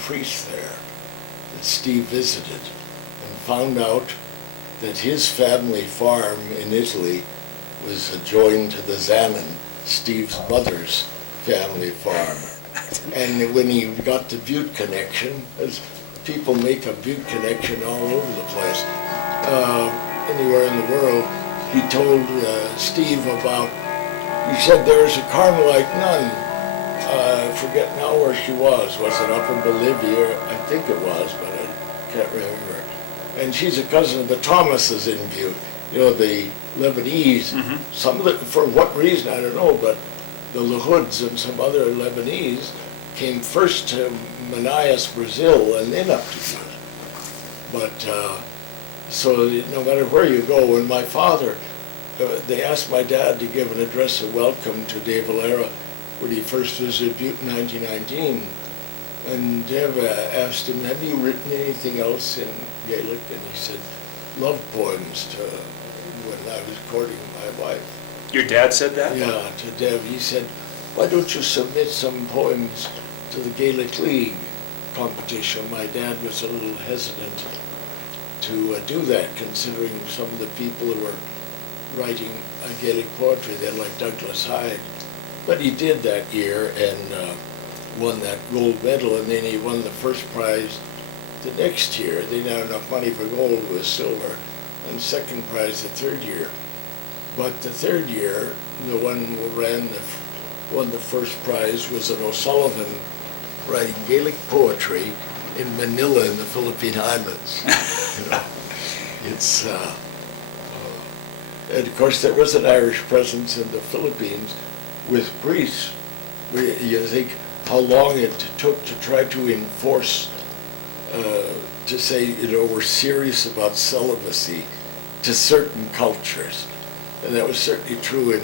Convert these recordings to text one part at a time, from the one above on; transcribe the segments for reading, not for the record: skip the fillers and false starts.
priest there that Steve visited and found out that his family farm in Italy was adjoined to the Zanin, Steve's mother's family farm. And when he got the Butte connection, as people make a Butte connection all over the place, anywhere in the world, he told Steve about, he said there was a Carmelite nun, I forget now where she was it up in Bolivia? I think it was, but I can't remember. And she's a cousin of the Thomases in Butte, the Lebanese. Mm-hmm. Some of the, for what reason, I don't know, but the Lahoods and some other Lebanese came first to Manaus, Brazil, and then up to Butte. But, so no matter where you go, when my father, they asked my dad to give an address of welcome to Dave Valera when he first visited Butte in 1919. And Dave asked him, have you written anything else in Gaelic? And he said, love poems to when I was courting my wife. Your dad said that? Yeah, to Deb. He said, why don't you submit some poems to the Gaelic League competition? My dad was a little hesitant to do that, considering some of the people who were writing Gaelic poetry then, like Douglas Hyde. But he did that year and won that gold medal, and then he won the first prize the next year. They didn't have enough money for gold, it was silver, and second prize the third year. But the third year, the one who won the first prize was an O'Sullivan writing Gaelic poetry in Manila in the Philippine Islands. It's and of course there was an Irish presence in the Philippines with priests. You think how long it took to try to enforce, to say, we're serious about celibacy to certain cultures. And that was certainly true in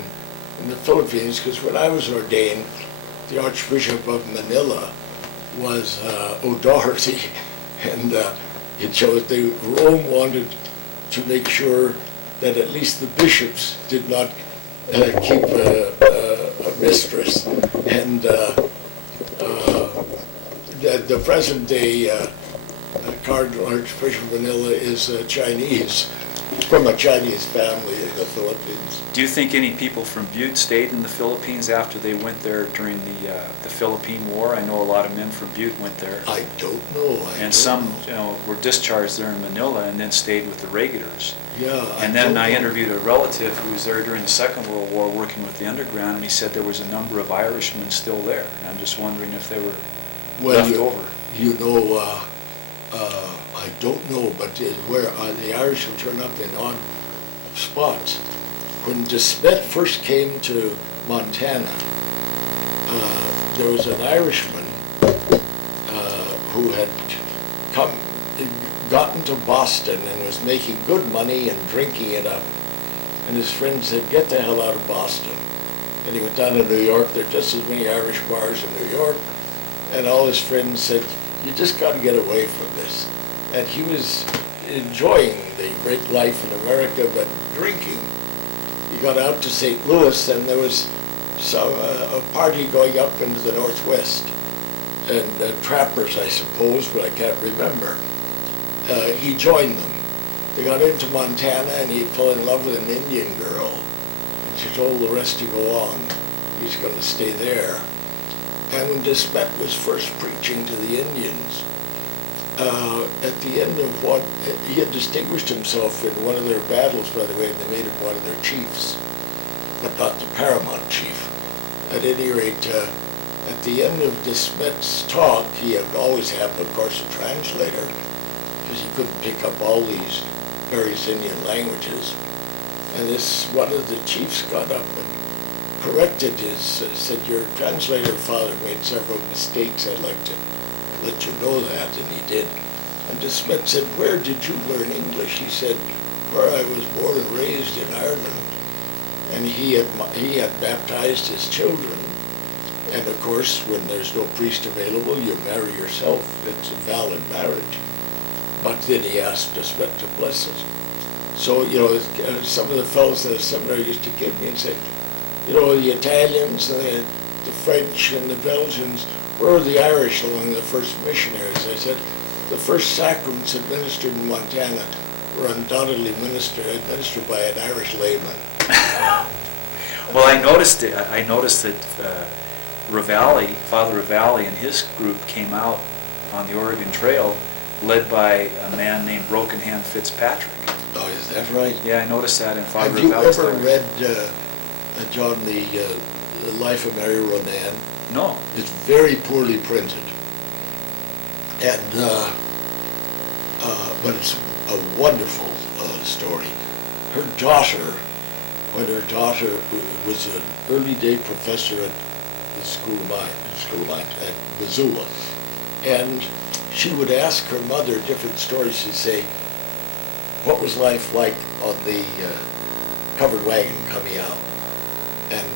the Philippines, because when I was ordained, the Archbishop of Manila was O'Doherty, and it showed Rome wanted to make sure that at least the bishops did not keep a mistress. And the present day Cardinal Archbishop of Manila is Chinese, from a Chinese family in the Philippines. Do you think any people from Butte stayed in the Philippines after they went there during the Philippine War? I know a lot of men from Butte went there. I don't know. And some were discharged there in Manila and then stayed with the regulars. Yeah. And then I interviewed a relative who was there during the Second World War working with the underground, and he said there was a number of Irishmen still there. And I'm just wondering if they were left over. I don't know, but where the Irish will turn up in odd spots. When De Smet first came to Montana, there was an Irishman who had gotten to Boston and was making good money and drinking it up. And his friend said, get the hell out of Boston. And he went down to New York. There are just as many Irish bars in New York. And all his friends said, you just got to get away from this. And he was enjoying the great life in America, but drinking. He got out to St. Louis, and there was a party going up into the Northwest. And trappers, I suppose, but I can't remember. He joined them. They got into Montana, and he fell in love with an Indian girl. And she told the rest to go on. He's going to stay there. And when De Smet was first preaching to the Indians, at the end of what, he had distinguished himself in one of their battles, by the way, and they made him one of their chiefs, but not the paramount chief. At any rate, at the end of De Smet's talk, he had always had, of course, a translator, because he couldn't pick up all these various Indian languages. And one of the chiefs got up and corrected said, your translator father made several mistakes, I'd like to let you know that, and he did. And De Smet said, where did you learn English? He said, where I was born and raised in Ireland. And he had baptized his children. And of course, when there's no priest available, you marry yourself. It's a valid marriage. But then he asked De Smet to bless it. So, some of the fellows at the seminary used to give me and say, the Italians, the French, and the Belgians where were the Irish among the first missionaries? I said, the first sacraments administered in Montana were undoubtedly administered by an Irish layman. Well, I noticed that Father Ravalli and his group came out on the Oregon Trail, led by a man named Broken Hand Fitzpatrick. Oh, is that right? Yeah, I noticed that in Father Have you Ravalli's ever diary. read, John, the Life of Mary Ronan? No. It's very poorly printed, and but it's a wonderful story. Her daughter, when her daughter was an early day professor at the school of mine at Missoula, and she would ask her mother different stories. She'd say, what was life like on the covered wagon coming out? And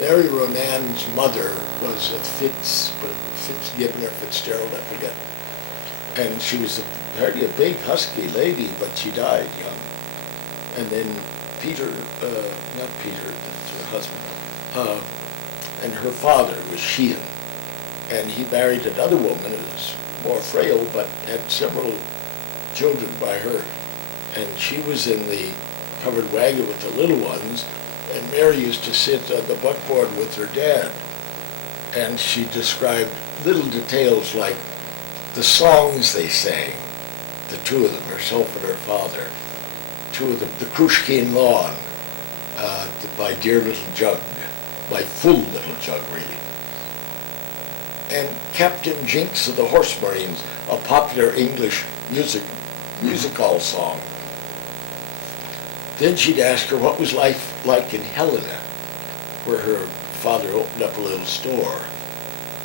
Mary Ronan's mother was a Fitzgibbon or Fitzgerald, I forget. And she was apparently a big, husky lady, but she died young. And then not Peter, that's her husband, and her father was Sheehan. And he married another woman who was more frail, but had several children by her. And she was in the covered wagon with the little ones, and Mary used to sit on the buckboard with her dad. And she described little details like the songs they sang, the two of them, herself and her father, two of them, the Crushkeen Lawn, by Dear Little Jug, by Full Little Jug, really. And Captain Jinks of the Horse Marines, a popular English music hall song. Then she'd ask her what was life like in Helena, where her father opened up a little store.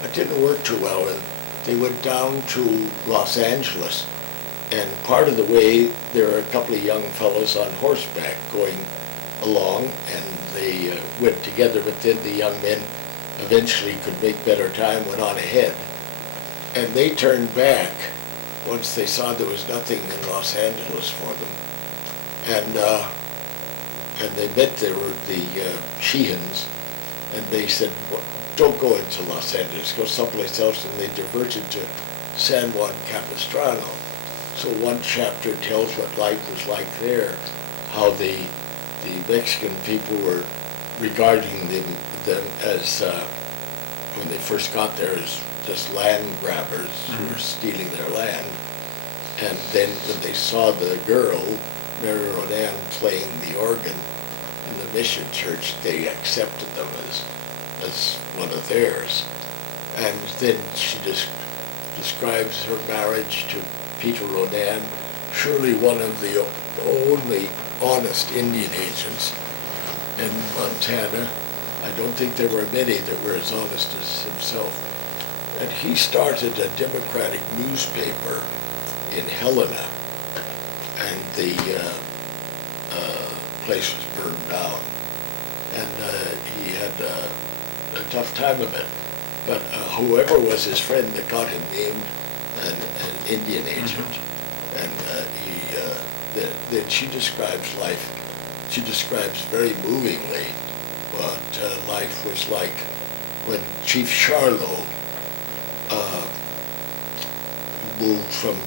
It didn't work too well, and they went down to Los Angeles, and part of the way there were a couple of young fellows on horseback going along, and they went together, but then the young men eventually could make better time, went on ahead. And they turned back once they saw there was nothing in Los Angeles for them. And they met the Sheehans, and they said, well, don't go into Los Angeles, go someplace else, and they diverted to San Juan Capistrano. So one chapter tells what life was like there, how the Mexican people were regarding them as, when they first got there, as just land grabbers who were stealing their land. And then when they saw the girl, Mary Ronan, playing the organ in the mission church, they accepted them as one of theirs. And then she just describes her marriage to Peter Ronan, surely one of the only honest Indian agents in Montana. I don't think there were many that were as honest as himself. And he started a Democratic newspaper in Helena, and the place was burned down. And he had a tough time of it. But whoever was his friend that got him named an Indian agent, and then she describes life. She describes very movingly what life was like when Chief Charlo moved from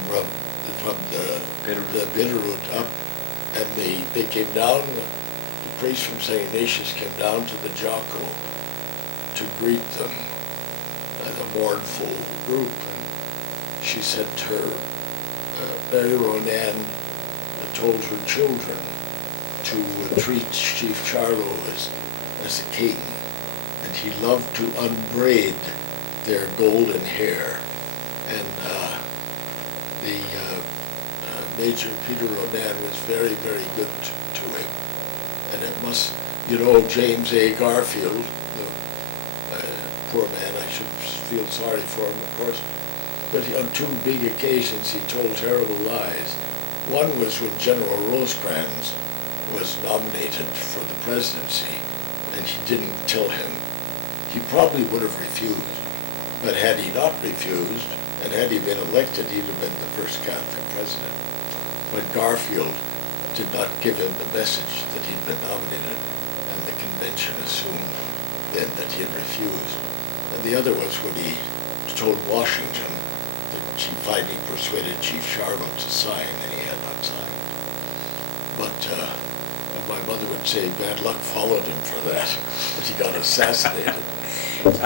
the Bitterroot up, and they came down. The priest from St. Ignatius came down to the Jocko to greet them, and a mournful group. And she said to her, Mary Ronan told her children to treat Chief Charlo as a king, and he loved to unbraid their golden hair. And the Major Peter Ronan was very, very good to him. And it must, James A. Garfield, the poor man, I should feel sorry for him, of course, but on two big occasions he told terrible lies. One was when General Rosecrans was nominated for the presidency, and he didn't tell him. He probably would have refused, but had he not refused, and had he been elected, he'd have been the first Catholic president. But Garfield did not give him the message that he'd been nominated, and the convention assumed then that he had refused. And And the other was when he told Washington that she finally persuaded Chief Charlotte to sign, and he had not signed. But and my mother would say bad luck followed him for that, but he got assassinated. Well,